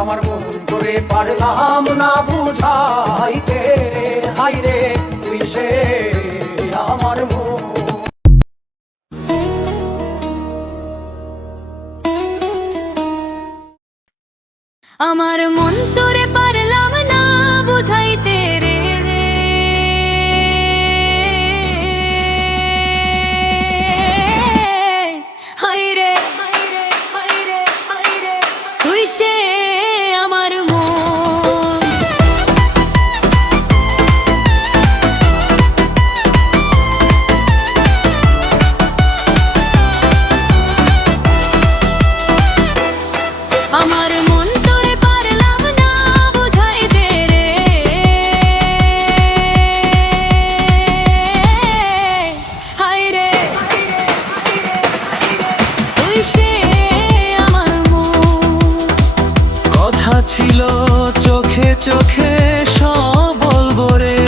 আমার মন করে পারলাম না বুঝাইতে, হাইরে তুই সে আমার মন। আমার মন তোরে পারলাম না বুঝাইতে রে, হায়রে তুই সে আমার মন। আমার মন তোরে পারলাম না বুঝাইতে রে, হায়রে তুই সে আমার মন। কথা ছিল চোখে চোখে সব বলবো রে,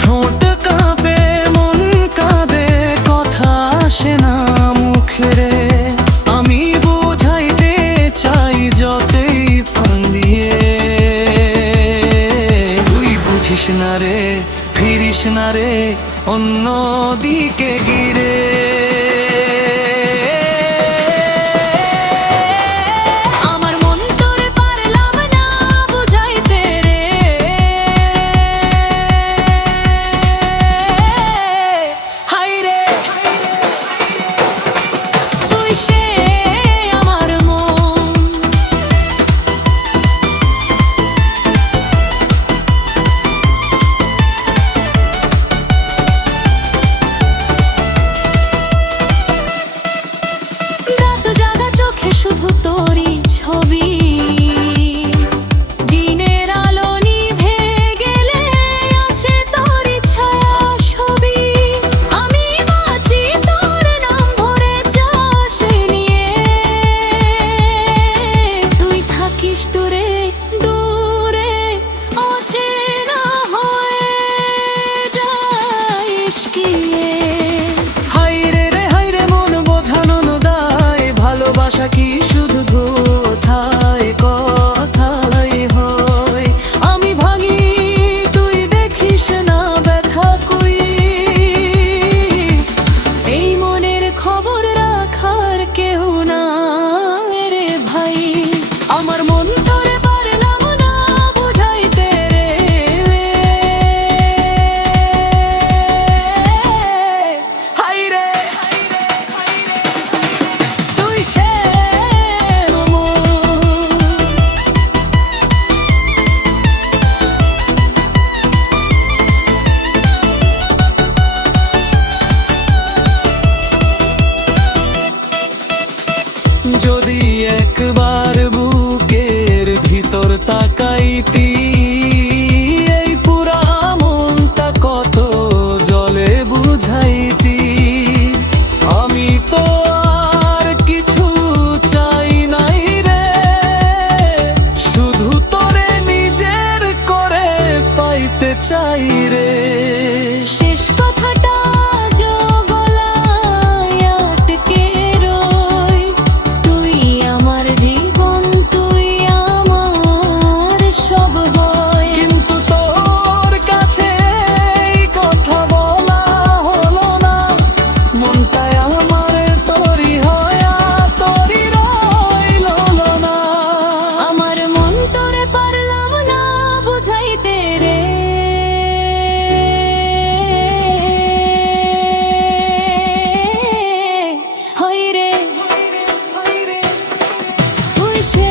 ঠোঁট কাঁপে মন কাঁদে কথা আসে না মুখে রে। আমি বুঝাইতে চাই যতই ফোন দিয়ে, তুই বুঝিস না রে ফিরিস না রে অন্য দিকে গিরে। আমার মন তোরে পারলাম না বুঝাইতে রে, হায়রে তুই সে আমার মন। রাত জাগা চোখে শুধু তোরই ছবি, দিনের আলো নিভে গেলে আসে তোরই ছায়া ছবি। আমি বাঁচি তোর নাম ভরে চাষ নিয়ে, তুই থাকিস দূরে দূরে অচেনা হয়ে যাইস গিয়ে। হায়রে রে হায়রে মন বোঝানো দায়, ভালোবাসা কি শুধু কথায় কথায় হয়। আমি ভাঙি তুই দেখিস না ব্যথা কই, এই মনের খবর রাখার কেউ না রে ভাই। আমার মন তোরে পারলাম না বুঝাইতে রে, হায়রে তুই সে মন। যদি একবার বুকের ভিতর তাকাইতি, এই পুরা মনটা কত জলে বুঝাইতি। আমি তো আর কিছু চাই নাই রে, শুধু তোরে নিজের করে পাইতে চাই রে। শেষ কথাটা আজও গলায় আটকে রয়, তুই আমার জীবন তুই আমার সব হয়। কিন্তু তোর কাছে এই কথা বলা হলো না, মনটাই আমার তোরই হয়া তোরই রইল না। আমার মন তোরে পারলাম না বুঝাইতে রে, হায়রে তুই সে